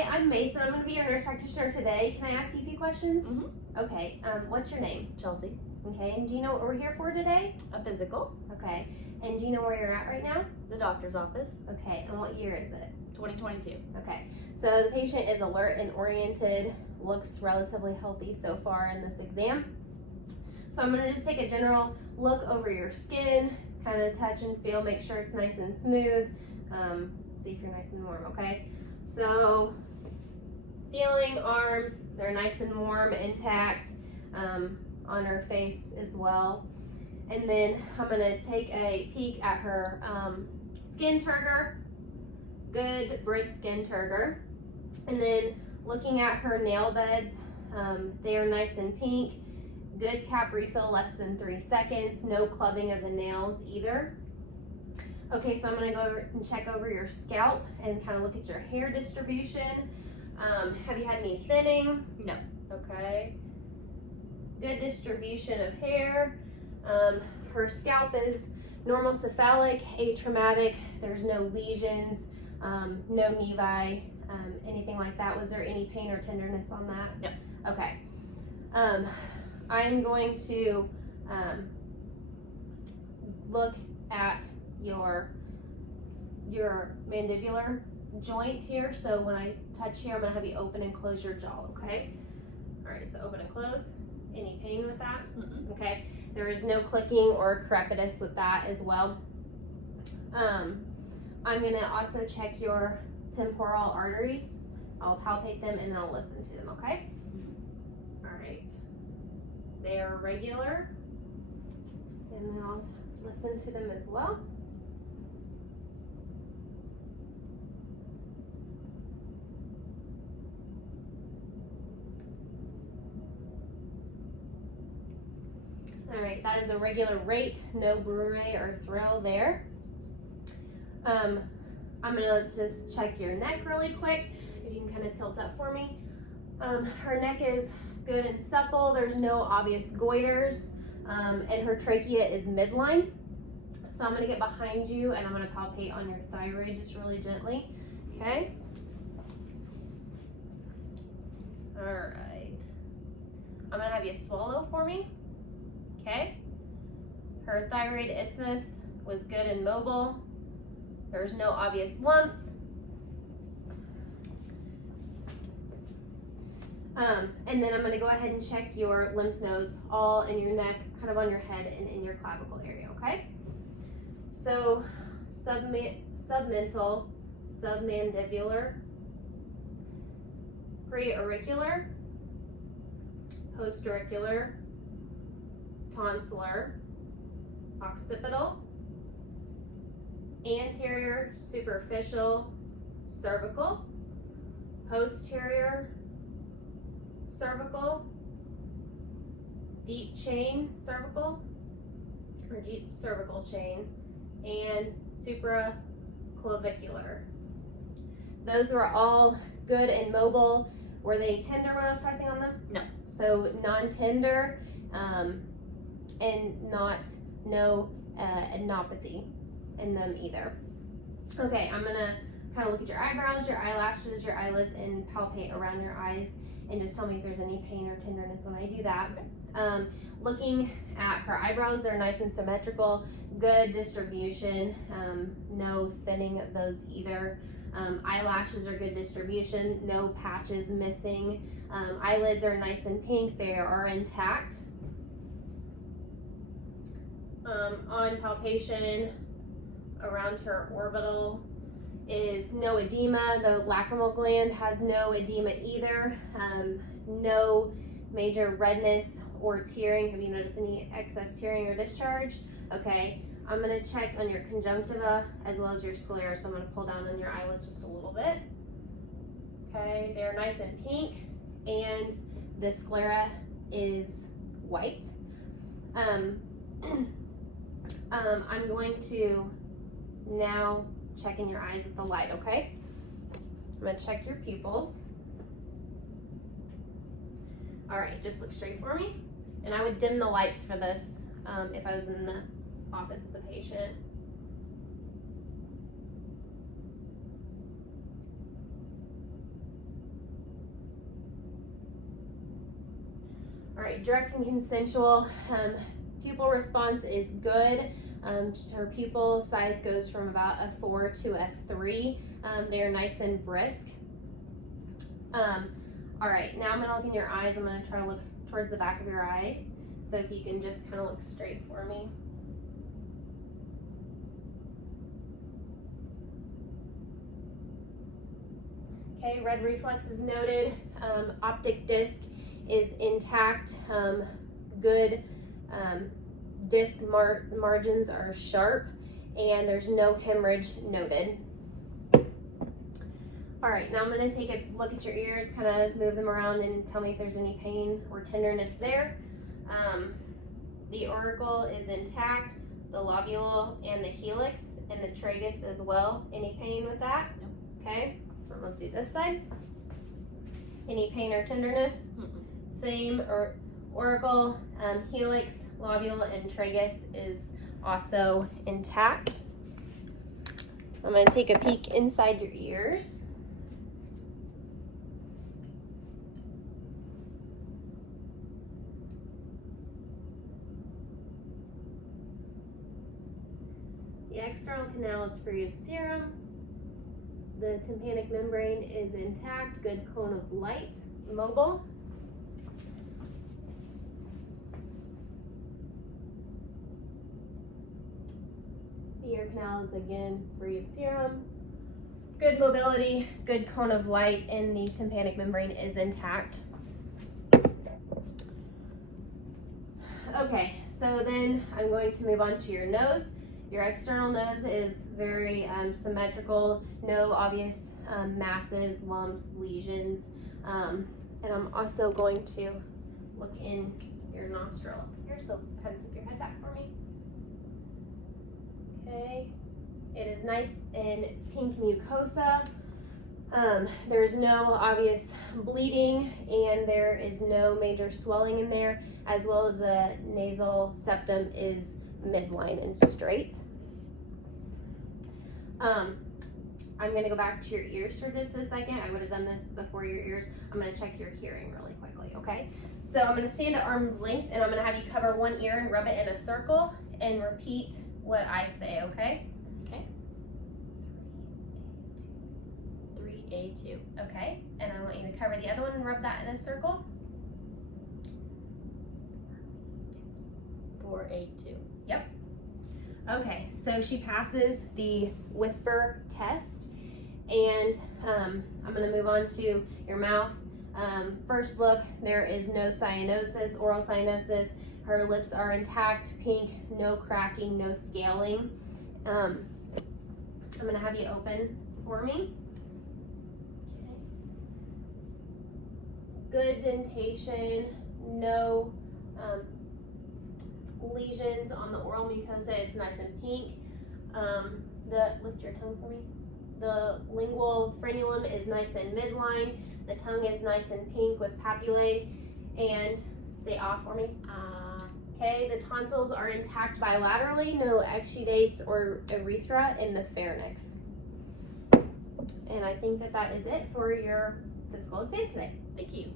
Hi, I'm Mason. I'm going to be your nurse practitioner today. Can I ask you a few questions? Okay. What's your name? Chelsea. Okay. And do you know what we're here for today? A physical. Okay. And do you know where you're at right now? The doctor's office. Okay. And what year is it? 2022. Okay. So the patient is alert and oriented, looks relatively healthy so far in this exam. So I'm going to just take a general look over your skin, kind of touch and feel, make sure it's nice and smooth. See if you're nice and warm, okay? So feeling arms, they're nice and warm, intact, on her face as well. And then I'm going to take a peek at her skin turgor, good brisk skin turgor. And then looking at her nail beds, they are nice and pink, good cap refill, less than 3 seconds, no clubbing of the nails either. Okay, so I'm going to go over and check over your scalp and kind of look at your hair distribution. Have you had any thinning? No. Okay. Good distribution of hair. Her scalp is normal cephalic, atraumatic. There's no lesions, no nevi, anything like that. Was there any pain or tenderness on that? No. Okay. I'm going to look at your mandibular joint here. So when I touch here, I'm gonna have you open and close your jaw, okay? All right, so open and close. Any pain with that? Okay. There is no clicking or crepitus with that as well. I'm gonna also check your temporal arteries. I'll palpate them and then I'll listen to them, okay? All right. They are regular, and then I'll listen to them as well. All right, that is a regular rate, no bruit or thrill there. I'm gonna just check your neck really quick. If you can kind of tilt up for me. Her neck is good and supple. There's no obvious goiters, and her trachea is midline. So I'm gonna get behind you and I'm gonna palpate on your thyroid just really gently. Okay. All right. I'm gonna have you swallow for me. Okay. Her thyroid isthmus was good and mobile. There's no obvious lumps. And then I'm going to go ahead and check your lymph nodes all in your neck, kind of on your head and in your clavicle area, okay? So submental, submandibular, preauricular, postauricular, tonsillar, occipital, anterior superficial cervical, posterior cervical, deep chain cervical, or deep cervical chain, and supraclavicular. Those were all good and mobile. Were they tender when I was pressing on them? No. So non-tender, and no adenopathy in them either. Okay, I'm gonna kind of look at your eyebrows, your eyelashes, your eyelids, and palpate around your eyes, and just tell me if there's any pain or tenderness when I do that. Looking at her eyebrows, they're nice and symmetrical, good distribution, no thinning of those either. Eyelashes are good distribution, no patches missing. Eyelids are nice and pink, they are intact. On palpation around her orbital is no edema. The lacrimal gland has no edema either. No major redness or tearing. Have you noticed any excess tearing or discharge? Okay, I'm gonna check on your conjunctiva as well as your sclera, so I'm gonna pull down on your eyelids just a little bit. Okay, they're nice and pink, and the sclera is white. I'm going to now check in your eyes with the light, okay? I'm gonna check your pupils. All right, just look straight for me. And I would dim the lights for this if I was in the office with the patient. All right, direct and consensual. Pupil response is good. Her pupil size goes from about a 4 to a 3. They're nice and brisk. All right, now I'm gonna look in your eyes. I'm gonna try to look towards the back of your eye. So if you can just kind of look straight for me. Okay, red reflex is noted. Optic disc is intact. Good disc margins are sharp, and there's no hemorrhage noted. All right, now I'm going to take a look at your ears, kind of move them around and tell me if there's any pain or tenderness there. The auricle is intact, the lobule and the helix, and the tragus as well. Any pain with that? No. Okay, so I'm going to do this side. Any pain or tenderness? Same, or auricle, helix, lobule, and tragus is also intact. I'm going to take a peek inside your ears. The external canal is free of serum. The tympanic membrane is intact, good cone of light, mobile. The ear canal is again free of serum. Good mobility, good cone of light, and the tympanic membrane is intact. Okay, so then I'm going to move on to your nose. Your external nose is very symmetrical, no obvious masses, lumps, lesions. And I'm also going to look in your nostril here, so kind of tip your head back for me. Okay, it is nice and pink mucosa. There's no obvious bleeding, and there is no major swelling in there, as well as the nasal septum is midline and straight. I'm going to go back to your ears for just a second. I would have done this before your ears. I'm going to check your hearing really quickly, okay? So I'm going to stand at arm's length, and I'm going to have you cover one ear and rub it in a circle and repeat what I say, okay? Okay. 3A2. Okay, and I want you to cover the other one and rub that in a circle. 4A2. Yep. Okay, so she passes the whisper test, and I'm going to move on to your mouth. First look, there is no cyanosis, oral cyanosis. Her lips are intact, pink, no cracking, no scaling. I'm going to have you open for me. Okay. Good dentation, no lesions on the oral mucosa. It's nice and pink. Lift your tongue for me. The lingual frenulum is nice and midline. The tongue is nice and pink with papillae. And say ah for me. Okay, the tonsils are intact bilaterally, no exudates or urethra in the pharynx. And I think that is it for your physical exam today. Thank you.